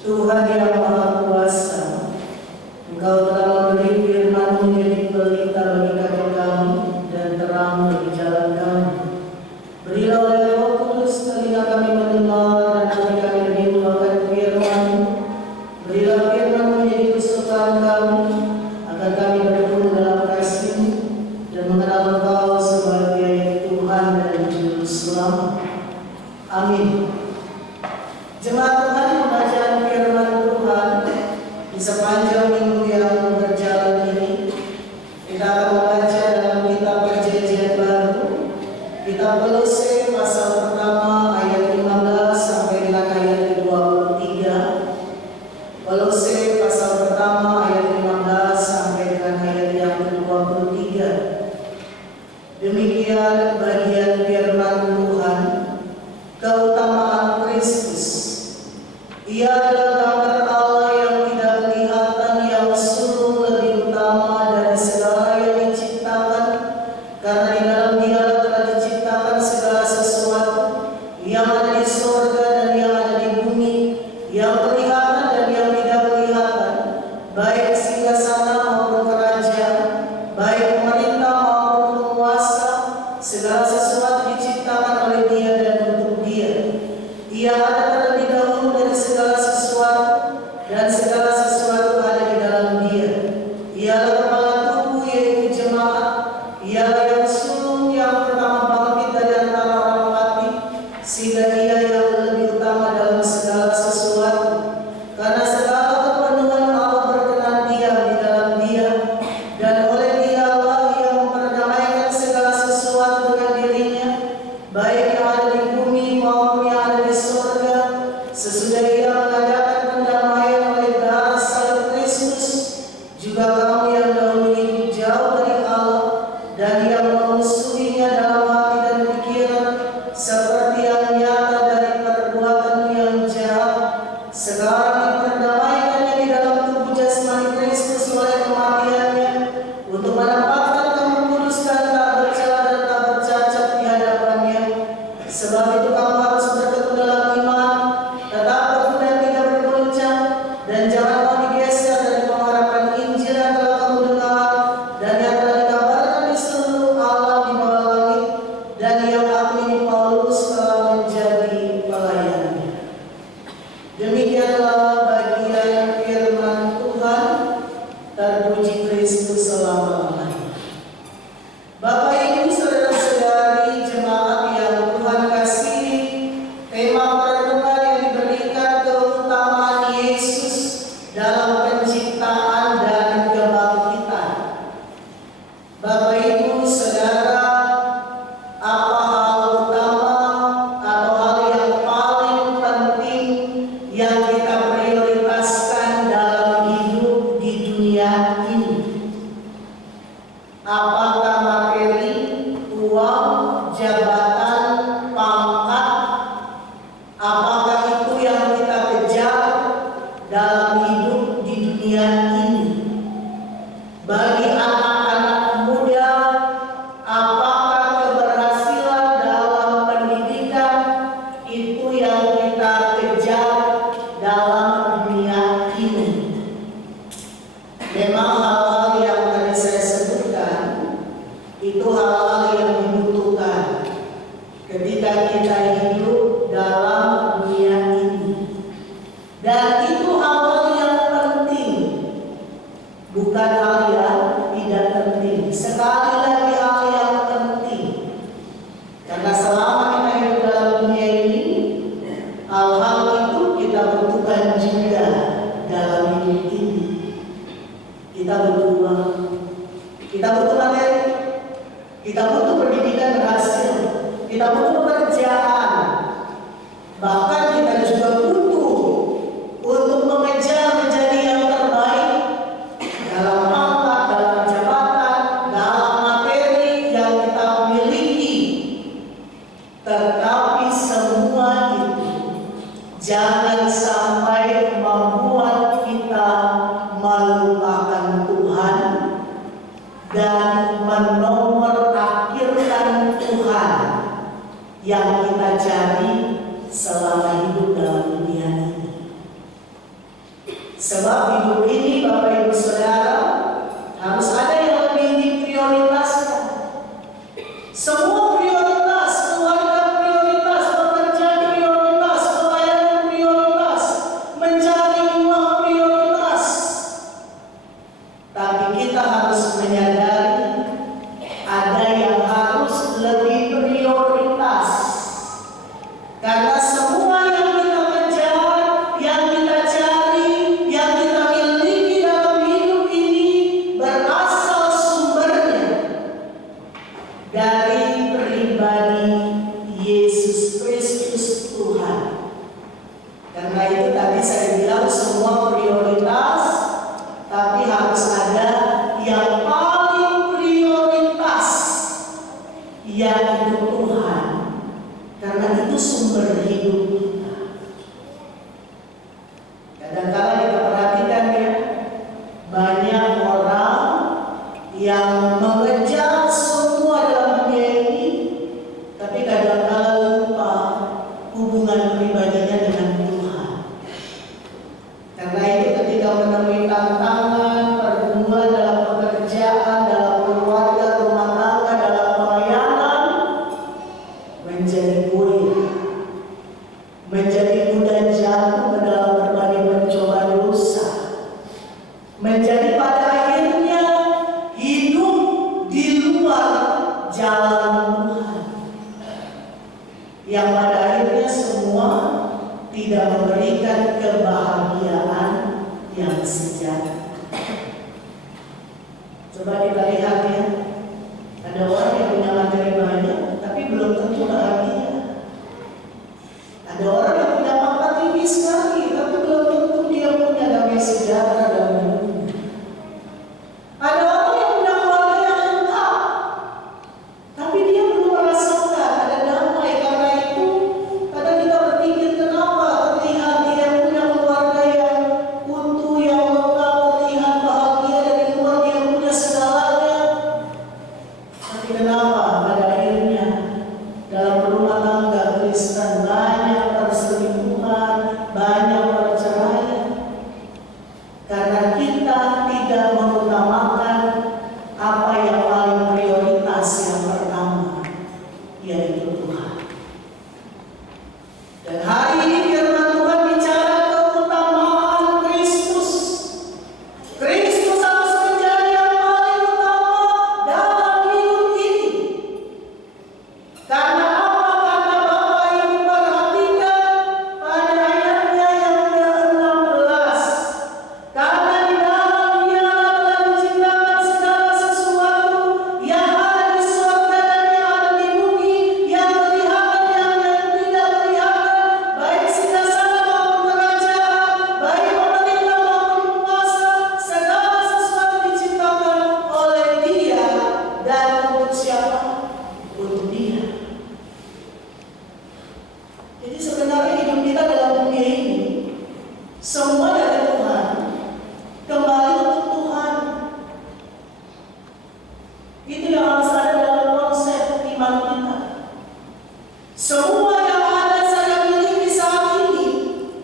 Tuhan yang Maha Kuasa, Engkau telah memberi firman-Mu menjadi pelita bagi kaki kami dan terang bagi jalan kami. Berilah oleh Roh Kudus telinga kami mendengar dan hati kami dibukakan firman-Mu. Berilah firman-Mu menjadi kesukaan kami, agar kami bertumbuh dalam kasih dan mengenal Engkau sebagai Tuhan dan Juru Selamat. Amin. Jemaat Tuhan, pembacaan firman Tuhan di sepanjang minggu yang berjalan ini, kita akan membaca dalam kitab Perjanjian Baru, kitab Kolose pasal pertama ayat 15 sampai dengan ayat ke-23. Kolose pasal pertama ayat 15 sampai dengan ayat yang ke-23. Demikian bagian firman Tuhan. Keutamaan Kristus. Ia adalah gambar Allah yang tidak kelihatan, yang sungguh lebih utama dari segala yang diciptakan, karena di dalam Dia telah diciptakan segala sesuatu yang ada di surga dan yang ada di bumi, yang kelihatan dan yang tidak kelihatan, baik singgasana maupun kerajaan, baik pemerintah maupun penguasa. Segala sesuatu diciptakan oleh Dia dan untuk Dia. Ia ada terlebih dahulu dari segala sesuatu, dan segala sesuatu ada di dalam Dia. Ialah kepala tubuh, yaitu jemaat. Ialah yang sulung yang pertama bangkit dari antara orang mati, sehingga Ia yang lebih utama dalam segala sesuatu. Karena segala kepenuhan Allah berkenan diam di dalam Dia, dan oleh Dia Allah yang memperdamaikan segala sesuatu dengan dirinya, baik yang ada di bumi maupun yang ada di surga, sesudah Ia mengadakan pendamaian oleh darah salib Kristus. Juga kamu yang dahulu hidup jauh dari Allah dan yang memusuhinya dalam hati dan pikiran, seperti yang nyata dari perbuatanmu yang jahat, sekarang diperdamaikannya di dalam tubuh jasmani Kristus oleh kematiannya, untuk menempatkan kamu kudus dan tak bercela dan tak bercacat di hadapannya. Sebab itu kamu harus bertekun dalam iman, tetap tekun dan tidak bergoncang, dan jangan mau digeser dari pengharapan Injil yang telah kamu dengar dan yang telah dikabarkan di seluruh alam di bawah langit, dan yang aku ini Paulus telah menjadi pelayannya. Demikianlah bagian firman Tuhan. Terpuji Kristus selama-lamanya. Bapak Ibu saudara-saudari jemaat yang Tuhan kasihi, tema perenungan yang diberikan keutamaan Yesus dalam penciptaan dan kebangkitan. Bapak Ibu saudara, apa hal utama atau hal yang paling penting yang kita prioritaskan dalam hidup di dunia ini? Apakah materi, uang, jabatan, pangkat? Apakah itu yang kita kejar dalam hidup di dunia ini? Bagi anak-anak muda, apakah keberhasilan dalam pendidikan itu yang kita kejar dalam dunia ini? Memang hal-hal yang tadi saya sebutkan itu hal-hal yang dibutuhkan ketika kita hidup dalam dunia ini, dan itu hal-hal yang penting, bukan hal yang tidak penting. Sekali lagi hal yang penting, karena selama kita hidup dalam dunia ini, hal-hal itu kita butuhkan juga dalam hidup ini. Kita butuh uang, kita butuh materi, kita butuh pendidikan berhasil, kita butuh pekerjaan, bahkan kita juga butuh untuk mengejar menjadi yang terbaik dalam pangkat, dalam jabatan, dalam materi yang kita miliki. Tetapi semua itu jangan sampai membuat kita melupakan Tuhan dan menomorakhirkan Tuhan yang kita cari selama hidup dalam dunia ini. Sebab hidup ini Bapak Ibu Saudara harus ada yang lebih diprioritaskan. Semua prioritas, keluarga prioritas, bekerja prioritas, pelayanan prioritas, mencari uang prioritas. Tapi kita harus menyadari ada yang harus lebih prioritas. Karena semua yang kita kejar, yang kita cari, yang kita miliki dalam hidup ini berasal sumbernya dari pribadi Yesus Kristus Tuhan. Karena itu tadi saya bilang semua prioritas, tapi harus ada yang paling prioritas, yaitu Tuhan. Karena itu sumber hidup kita. Kadang-kadang kita perhatikan ya, banyak orang yang mengejar semua dalam dunia ini, tapi kadang-kadang lupa hubungan pribadinya dengan Tuhan. Karena itu ketika menemui tantangan, pergumulan dalam pekerjaan, dalam keluarga, rumah tangga, dalam pelayanan, menjadi goyah, menjadi mudah jatuh ke dalam berbagai pencobaan dosa, menjadi pada akhirnya hidup di luar jalan Tuhan, yang pada akhirnya semua tidak memberikan kebahagiaan yang sejati. Coba kita lihat ya, ada orang yang punya materi banyak tapi belum tentu bahagia. Ada orang yang punya pangkat tinggi sekali tapi belum tentu dia punya damai sejahtera dalam hidupnya. Ada orang yang punya keluarga yang lengkap tapi dia belum merasakan ada damai. Karena itu kadang kita berpikir, kenapa terlihat dia punya keluarga yang utuh, yang lengkap, terlihat bahagia, dari luar dia punya segalanya, tapi kenapa pada akhirnya dalam rumah tangga Kristen banyak perselingkuhan, banyak perceraian? Karena kita tidak mengutamakan apa yang paling prioritas, yang pertama, yaitu Tuhan. Dan hari ini firman Tuhan bicara keutamaan Kristus. Kristus harus menjadi yang paling utama dalam hidup ini. Karena apa? Karena Bapak Ibu perhatikan pada ayatnya yang ke-16. Karena di dalam Dia telah diciptakan segala sesuatu yang ada di surga dan yang ada di bumi, yang kelihatan yang tidak kelihatan, baik singgasana maupun kerajaan, baik pemerintah maupun penguasa, segala sesuatu diciptakan oleh Dia dan untuk siapa? Untuk Dia. Jadi sebenarnya hidup kita dalam dunia ini semua dari Tuhan, kembali untuk Tuhan. Itu yang harus ada dalam konsep iman kita. Semua yang ada saya miliki saat ini,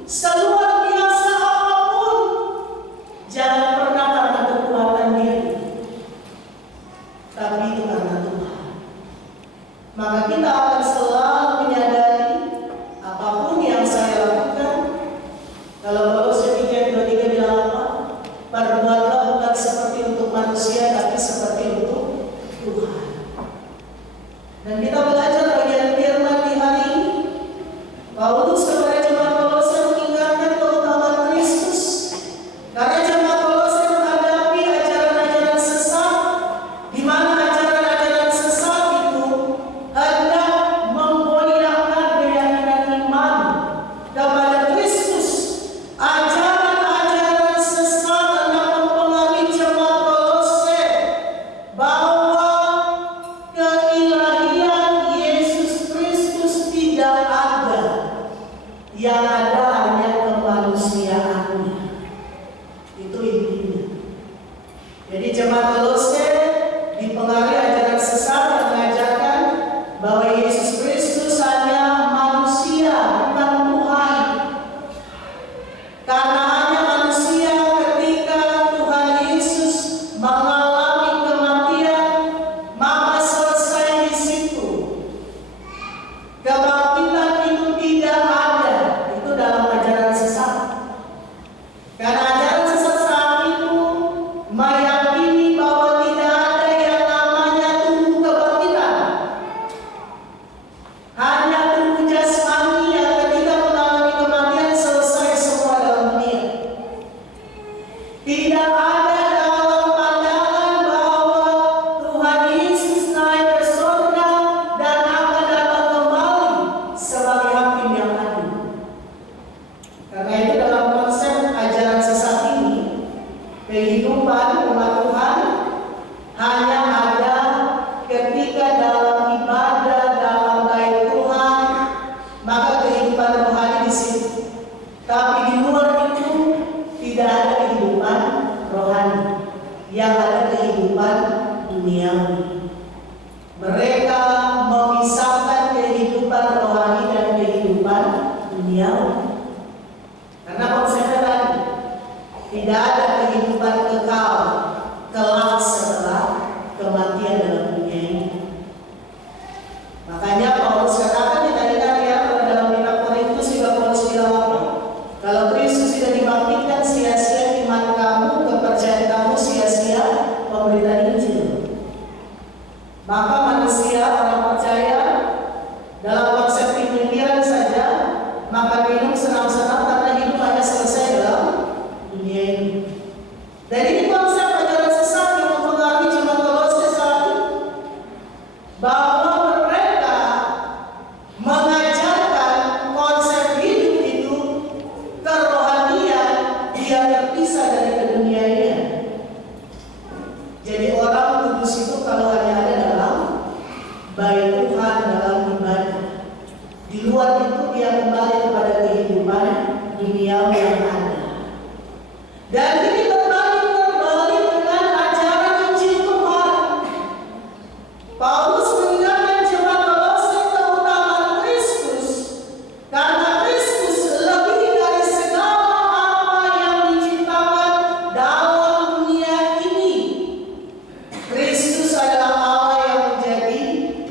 seluar biasa apapun, jangan pernah karena kekuatan diri, tapi itu karena Tuhan. Maka kita akan selalu menyadari apapun yang saya lakukan. Kalau Paulus 3:23 bilang apa? Perbuatlah bukan seperti untuk manusia, tapi seperti untuk Tuhan. Dan kita belajar bagian firman di hari ini. Paulus kepada jemaat Kolose mengingatkan keutamaan Kristus. Karena jemaat Kolose menghadapi ajaran-ajaran sesat, di mana ajaran-ajaran sesat itu hendak menggoyahkan keyakinan iman kepada Kristus. Ajaran-ajaran sesat hendak mempengaruhi jemaat Kolose bahwa keilahian Yesus Kristus tidak ada, yang ada hanya kemanusiaannya. Itu intinya. Jadi jemaat Kolose dipengaruhi ajaran sesat yang mengajarkan bahwa Yesus Kristus hanya manusia, bukan Tuhan. Karena hanya manusia, di luar itu tidak ada kehidupan rohani, yang ada kehidupan duniawi. Mereka memisahkan kehidupan rohani dan kehidupan duniawi. Karena konsepnya tadi, tidak ada kehidupan kekal kelak setelah kematian dalam dunia ini. Makanya Paulus katakan, kita ingat ya, dalam kitab Korintus juga Paulus bilang apa? Kalau Kristus tidak dibangkitkan, sia-sia iman kamu, kepercayaan kamu sia-sia pemberitaan Injil. Maka manusia, orang percaya, dalam konsep pemikiran saja, maka minum senang-senang karena hidup hanya selesai dalam dunia ini. Dan ini konsep ajaran sesat yang mempengaruhi jemaat Kolose saat ini, bahwa mereka mengajarkan konsep hidup itu kerohanian dia terpisah dari keduniaan. Jadi orang kudus itu kalau hanya ada dalam bait Tuhan, dalam ibadah, di luar itu dia kembali kepada kehidupan duniawi yang ada. Dan ini terbalik dengan ajaran Injil Tuhan. Paulus mengingatkan jemaat Kolose keutamaan Kristus, karena Kristus lebih dari segala apa yang diciptakan dalam dunia ini. Kristus adalah Allah yang menjadi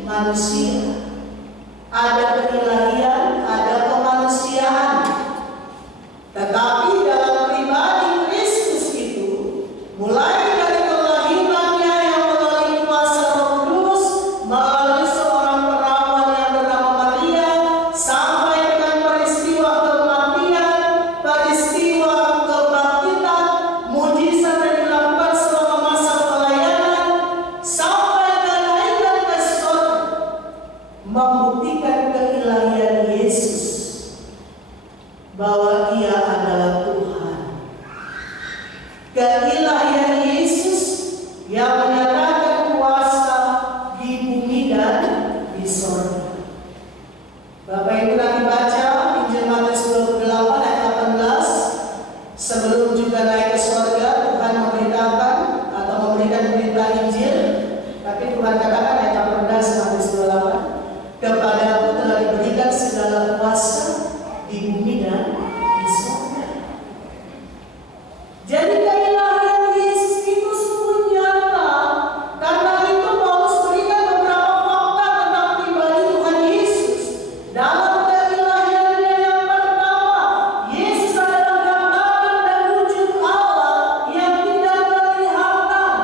manusia. Ada keilahian, ada kemanusiaan. Tetapi dalam pribadi Kristus itu, mulai dari kelahirannya yang melalui kuasa Roh Kudus, melalui seorang perawan yang bernama Maria, sampai dengan peristiwa kematian, peristiwa kebangkitan, mujizat yang dilakukan selama masa pelayanan, sampai kenaikan ke surga, membuktikan keilahian Yesus, bahwa Ia adalah Tuhan. Keilahian Yesus yang menyatakan kuasa di bumi dan di surga. Bapak Ibu nanti baca Injil Matius 28 ayat 18. Sebelum juga naik ke surga, Tuhan memberitakan atau memberikan berita Injil. Tapi Tuhan katakan ayat 18 Matius 28, kepadaku telah diberikan segala kuasa di bumi dan di surga. Jadi keilahian Yesus itu sungguh nyata. Karena itu Paulus berikan beberapa fakta tentang pribadi Tuhan Yesus. Dalam keilahiannya yang pertama, Yesus adalah gambaran dan wujud Allah yang tidak kelihatan.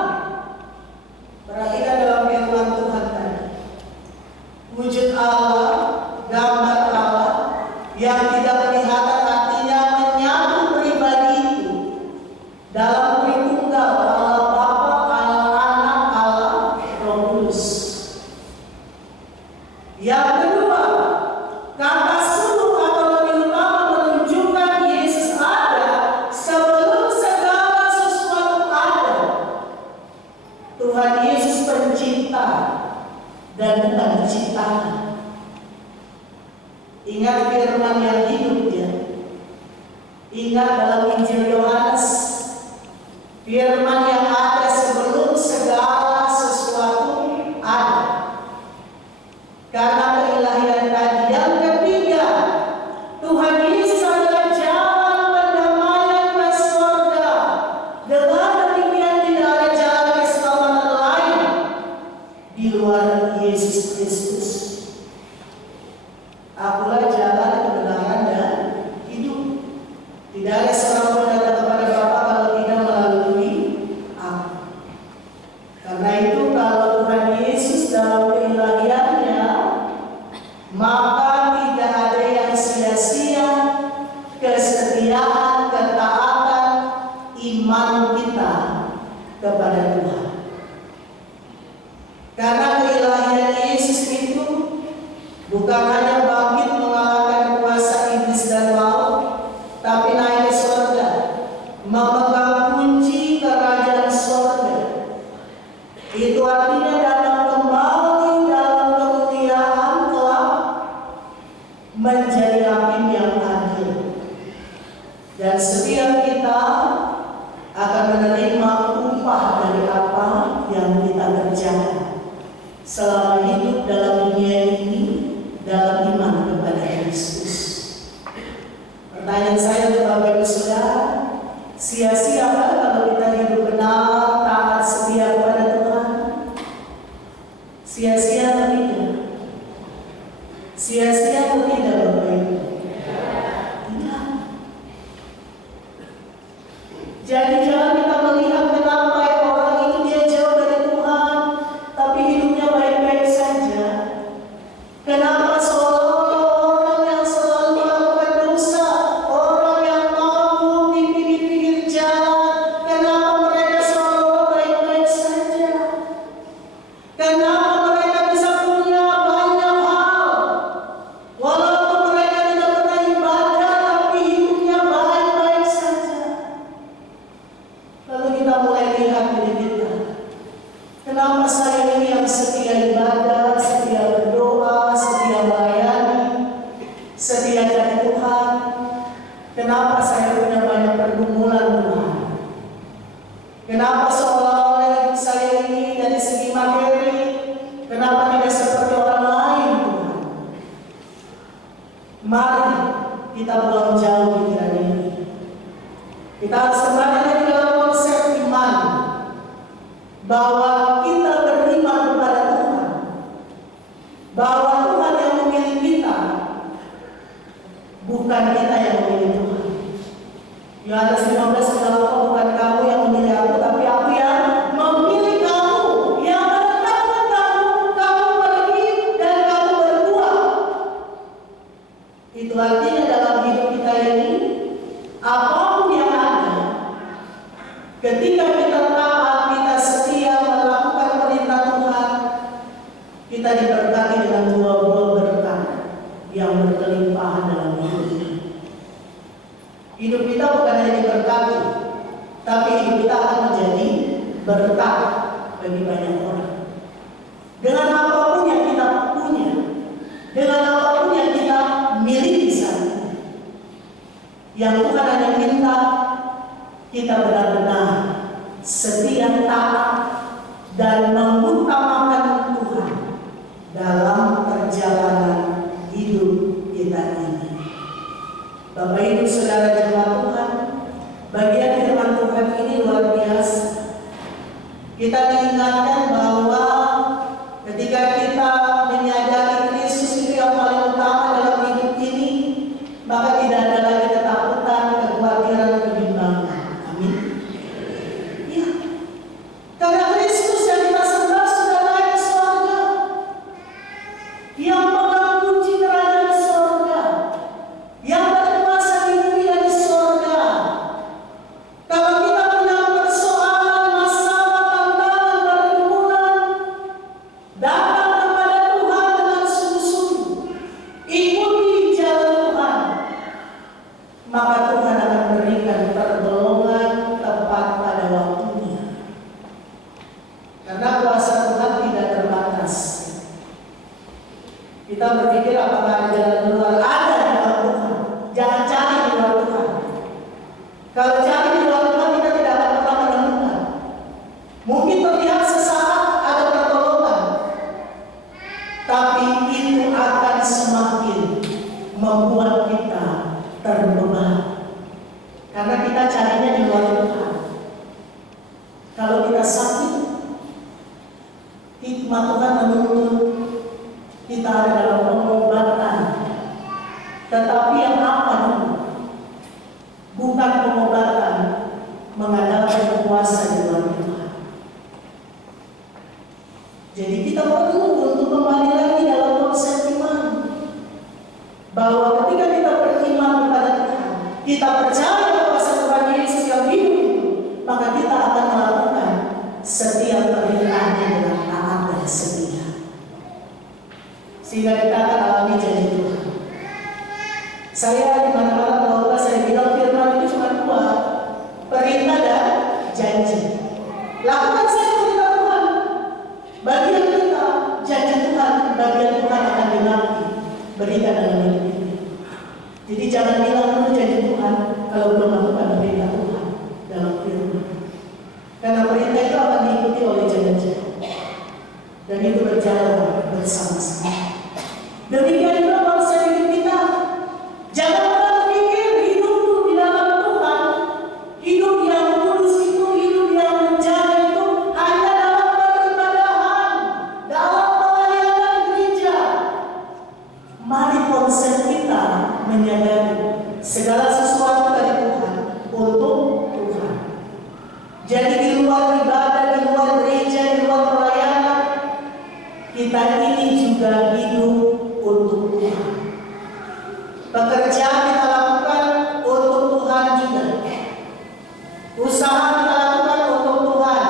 Perhatikan dalam firman Tuhan tadi, wujud Allah, gambar Allah yang tidak kelihatan, artinya menyatu pribadi itu dalam Tritunggal, Allah Bapa, Allah Anak, Allah Roh Kudus. Yang kedua, kata sungguh atau lebih utama menunjukkan Yesus ada sebelum segala sesuatu ada. Tuhan Yesus pencipta dan bukan diciptakan. Ingat firman yang hidup ya. Ingat dalam Injil Yohanes, firman yang ada sebelum segala sesuatu ada. Karena keilahian tadi. Yang ketiga, Tuhan Yesus adalah jalan pendamaian ke surga. Dengan demikian tidak ada jalan keselamatan lain di luar Yesus Kristus. Akulah jalan, kebenaran, dan hidup. Tidak ada seorang pun datang kepada Bapa kalau tidak melalui Aku. Karena itu kalau Tuhan Yesus dalam keilahiannya, maka tidak ada yang sia-sia kesetiaan, ketaatan, iman kita kepada Tuhan. Karena keilahian Yesus itu bukan hanya bangkit mengalahkan kuasa iblis dan maut, tapi naik ke surga, memegang kunci kerajaan surga. Itu artinya datang kembali dalam kemuliaan kelak menjadi hakim yang adil. Dan setiap kita akan menerima upah dari apa yang kita kerjakan selama hidup dalam dunia ini dalam iman kepada Kristus. Pertanyaan saya untuk Bapak Ibu Saudara, sia-siakah kalau kita hidup benar, taat, setia kepada Tuhan? Sia-sia atau tidak? Sia-sia atau tidak, Bapak Ibu? Tidak. Jadi jangan kita melihat kenapa orang itu dia jauh dari Tuhan, tapi hidupnya baik-baik saja. Kenapa seolah-olah orang yang selalu melakukan dosa, orang yang mabuk di pinggir-pinggir jalan, kenapa mereka seolah-olah baik-baik saja? Kenapa mereka bisa punya banyak hal, walaupun mereka tidak pernah ibadah, tapi hidupnya baik-baik saja? Lalu kita mulai lihat diri kita. Kenapa saya ini yang setia ibadah, setia berdoa, setia melayani, setia cari Tuhan? Kenapa saya punya banyak pergumulan Tuhan? Kenapa seolah-olah hidup saya ini dari segi materi, kenapa tidak seperti orang lain Tuhan? Mari kita buang jauh pikiran ini. Kita harus kembali lagi dalam konsep iman, bahwa kita beriman kepada Tuhan, bahwa Tuhan yang memilih kita, bukan kita yang memilih Tuhan. Yohanes 15 mengatakan, bukan kamu yang memilih aku, tapi aku yang memilih kamu, yang menetapkan kamu pergi dan kamu berbuah. Itu artinya dalam hidup kita ini, apapun yang ada, ketika kita taat, kita setia melakukan perintah Tuhan, kita diberkati dengan buah-buah berkat yang berkelimpahan dalam hidup kita. Hidup kita bukan hanya diberkati, tapi hidup kita akan menjadi berkat bagi banyak orang. Dengan apapun yang kita punya, dengan apapun yang kita miliki saat ini, yang Tuhan hanya minta kita benar-benar setia, taat, dan mengutamakan Tuhan dalam perjalanan hidup kita ini. Bapak Ibu Saudara jemaat Tuhan, bagian firman Tuhan ini luar biasa. Kita diingatkan bahwa ketika kita menyadari Kristus itu yang paling utama dalam hidup ini, maka tidak ada lagi ketakutan, kekhawatiran, kebimbangan. Amin. Ya. Karena Kristus yang kita sembah sudah naik ke surga, yang memegang kunci kerajaan surga, yang berkuasa di bumi dan di surga. Kalau kita punya persoalan, masalah, tantangan, pergumulan, datang kepada Tuhan dengan sungguh-sungguh, ikuti jalan Tuhan, maka Tuhan akan berikan pertolongan tepat pada waktunya. Karena kuasa Tuhan tidak terbatas. Kita berpikir apakah ada jalan keluar? Ada di luar Tuhan. Jangan cari di luar Tuhan. Kalau cari di luar Tuhan, kita tidak akan pernah menemukan. Mungkin terlihat sesaat ada pertolongan, tapi itu akan semakin membuat kita terbeban. Karena kita carinya di luar Tuhan. Kalau kita sakit, hikmat Tuhan menuntut kita ada dalam pengobatan. Tetapi yang apa dulu? Bukan pengobatan mengandalkan kuasa di luar Tuhan. Jadi kita perlu untuk kembali lagi dalam konsep iman, bahwa ketika kita beriman kepada Tuhan, kita percaya kuasa Tuhan Yesus yang hidup, maka kita akan melakukan setiap perintahnya dengan taat dan setia, sehingga kita akan alami janji Tuhan. Saya di mana-mana kalau saya bilang firman itu cuma dua, perintah dan janji. Lakukan saja perintah Tuhan, bagian kita janji Tuhan, bagian Tuhan akan dinanti berikan dalam hidup ini. Jadi jangan bilang dulu janji Tuhan, kalau belum melakukan perintah Tuhan dalam firman. Karena perintah itu akan diikuti oleh jalan-jalan. Dan itu berjalan bersama-sama. Demikian juga bangsa hidup kita. Jangan berpikir hidup itu di dalam Tuhan. Hidup yang kudus itu, hidup yang menjaga itu hanya dalam peribadahan, dalam pelayanan gereja. Mari konsep kita menyadari segala sesuatu dari Tuhan untuk Tuhan. Jadi di luar ibadah, di luar gereja, di luar pelayanan, kita ini juga hidup untuk Tuhan. Pekerjaan kita lakukan untuk Tuhan juga. Usaha kita lakukan untuk Tuhan.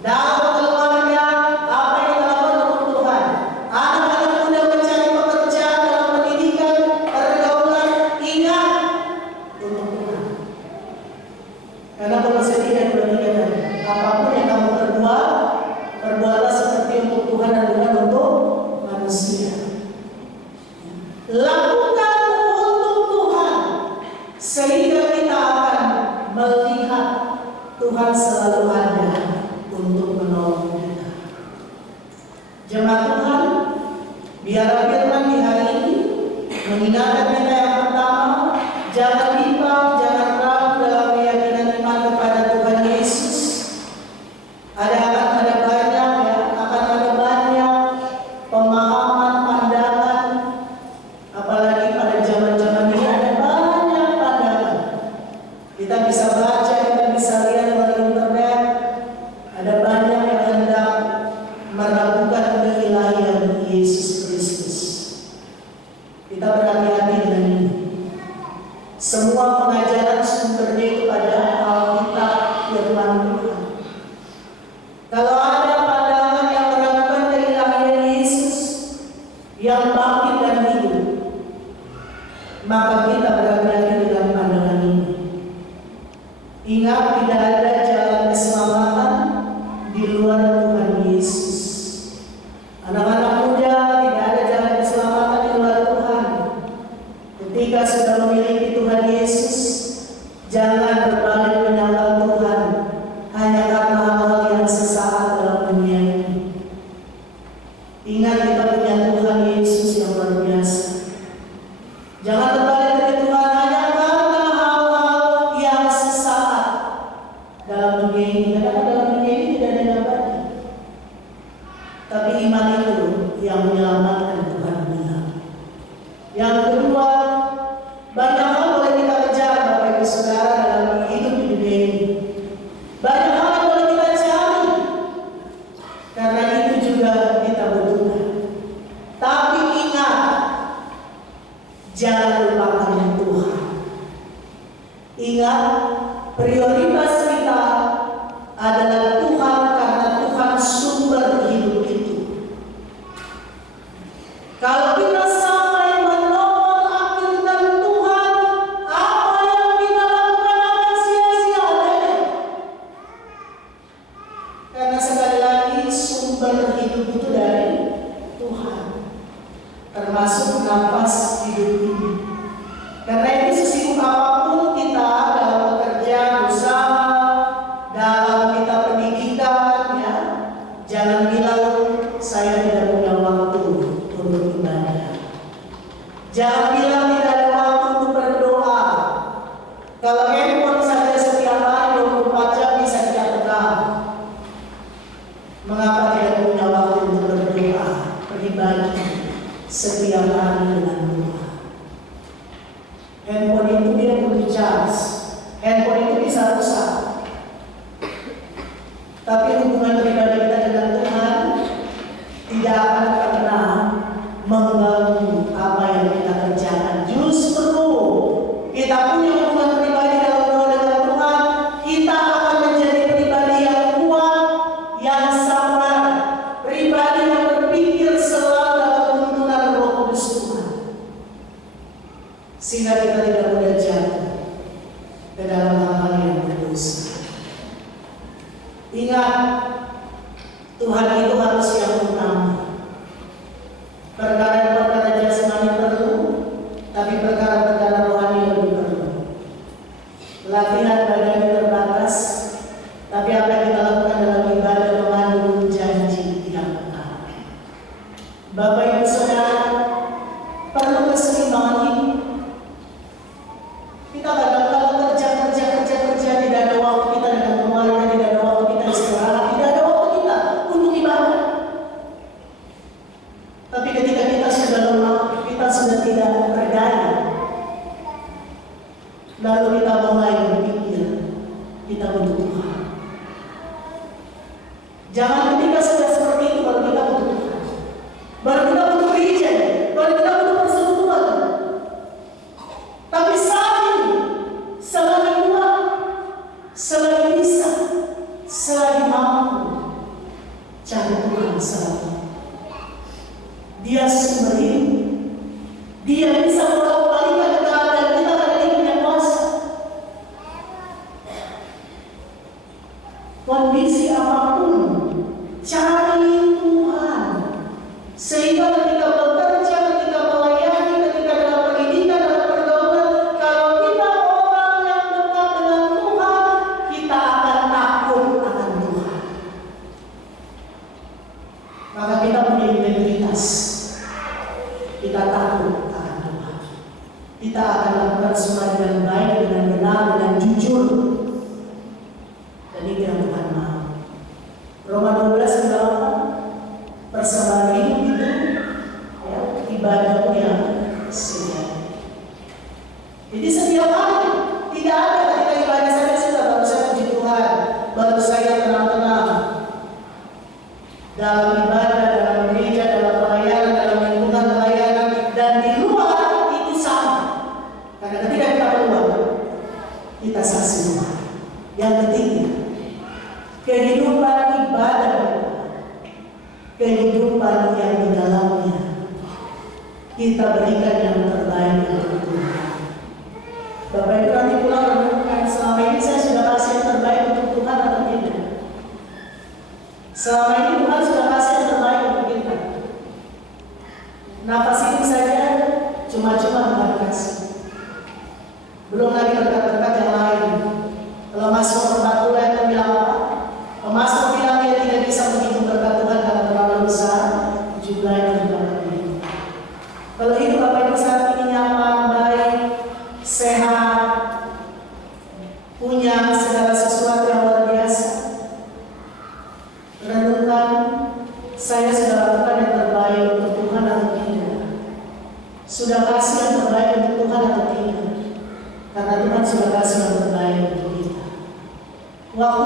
Dalam keluarga, apa yang kita lakukan untuk Tuhan. Anak-anak muda mencari pekerjaan dalam pendidikan, pergaulan, ingat untuk Tuhan. Karena kalau tidak dibandingkan, apapun yang kamu perbuat, perbuatlah seperti untuk Tuhan dan bukan untuk manusia. Lakukan untuk Tuhan, sehingga kita akan melihat Tuhan selalu ada untuk menolong kita. Jemaat Tuhan, biar firman di hari ini mengingatkan kita yang pertama, jangan bimbang, jangan ragu dalam keyakinan iman kepada Tuhan Yesus. Akan ada banyak pemahaman, pandangan, apalagi pada zaman-zaman ini ada banyak pandangan. Kita bisa baca, kita bisa lihat melalui internet, ada banyak yang hendak meragukan keilahian Yesus Kristus. Kita berhati-hati dengan ini. Semua pengajaran sumbernya itu pada Alkitab firman Tuhan. Kalau ada pandangan yang meragukan keilahian Yesus yang bangkit dan hidup, maka kita berhati-hati dengan pandangan ini. Ingat, tidak ada jalan keselamatan di luar Tuhan Yesus. Anak-anak muda, tidak ada jalan keselamatan di luar Tuhan. Ketika sudah memiliki Tuhan Yesus, jangan berbalik menyangkal Tuhan hanya karena hal-hal yang sesaat dalam dunia ini. Ingat, kita punya Tuhan Yesus yang luar biasa. Jangan berbalik dari Tuhan hanya karena hal-hal yang sesaat dalam dunia ini. Karena dalam dunia ini tidak ada yang abadi. Tapi iman itu yang menyelamatkan Tuhan bilang. Yang kedua, banyak hal boleh kita kejar Bapak Ibu Saudara dalam hidup di dunia ini. Banyak hal yang boleh kita cari, karena itu juga kita butuhkan. Tapi ingat, jangan lupakan Tuhan. Ingat, prioritas kita adalah Tuhan, karena Tuhan sumber hidup itu. Kalau kita sampai menolak Tuhan, apa yang kita lakukan akan sia-sia. Karena sekali lagi sumber hidup itu dari Tuhan, termasuk nafas hidup ini. Karena itu sesibuk apapun kita dalam pekerjaan, usaha, dalam kita pendidikan, ya, jangan bilang saya tidak punya waktu untuk ibadah. Jangan bilang tidak ada waktu untuk berdoa. Kalau handphone saja setiap hari 24 jam bisa kita pegang. Mengapa tidak punya waktu untuk berdoa pribadi setiap hari dengan Tuhan? Handphone itu dia butuh charge. Handphone itu bisa rusak. Tapi hubungan pribadi kita dengan Tuhan tidak akan pernah mengganggu apa yang kita kerjakan. Justru kita punya hubungan pribadi dalam doa dengan Tuhan, kita akan menjadi pribadi yang kuat, yang sabar, pribadi yang berpikir selalu dalam tuntunan Roh Kudus Tuhan, sehingga kita tidak mudah jatuh ke dalam hal-hal yang berdosa. Ingat, Tuhan itu harus yang utama. Perkara-perkara jasmani perlu, tapi perkara-perkara rohani lebih perlu. latihan badan terbatas, tapi apa yang kita lakukan dalam ibadah mengandung janji yang benar. Bapak Ibu Saudara, perlu keseimbangan ini. Kita kadang-kadang kerja, tidak ada waktu kita dengan keluarga, tidak ada waktu kita istirahat, tidak ada waktu kita untuk ibadah. Tapi ketika kita sudah lemah, kita sudah tidak berdaya, lalu kita mulai berpikir, kita butuh Tuhan. Jangan ketika sudah seperti itu baru kita butuh Tuhan, baru kita butuh gereja, baru kita butuh persekutuan. Tapi saat ini, selagi kuat, selagi bisa, selagi mampu, cari Tuhan selalu. Dia sumber hidup. Dia bisa bolak-balik keadaan kita karena Dia punya kuasa. Kondisi apapun, cari Tuhan. Sehingga ketika bekerja, ketika melayani, ketika dalam pendidikan, dalam pergaulan, kalau kita orang yang dekat dengan Tuhan, kita akan takut akan Tuhan. Maka kita punya integritas. Kita takut akan Tuhan. Kita akan lakukan semua dengan baik, dengan benar, dengan jujur. Dan ini yang Tuhan mau. Roma 12:8, persembahan hidup itu ya, ibadah yang sejati. Jadi setiap hari tidak ada ketika ibadah saya sudah baru saya puji Tuhan, baru saya tenang-tenang dalam ibadah, dalam gereja, dalam pelayanan, dalam lingkungan pelayanan, dan di luar itu sama. Karena ketika kita keluar, kita saksi Tuhan. Yang ketiga, kehidupan ibadah, kehidupan yang di dalamnya kita berikan yang terbaik untuk Tuhan. Bapak Ibu nanti pulang renungkan, selama ini saya sudah kasih yang terbaik untuk Tuhan atau tidak? Selama ini Tuhan sudah kasih yang terbaik untuk kita. Nafas ini saja cuma-cuma Tuhan kasih. Belum lagi berkat-berkat yang lain. Kalau Mas Pertatulah yang bilang apa? Mas bilang dia tidak bisa begitu berkat Tuhan karena terlalu besar jumlahnya juga begitu. Kalau hidup Bapak Ibu saat ini nyaman, baik, sehat, punya segala sesuatu yang luar biasa, renungkan, saya sudah lakukan yang terbaik untuk Tuhan atau tidak? Sudah kasih yang terbaik untuk Tuhan atau tidak? Karena Tuhan sudah kasih yang terbaik untuk kita. Waktu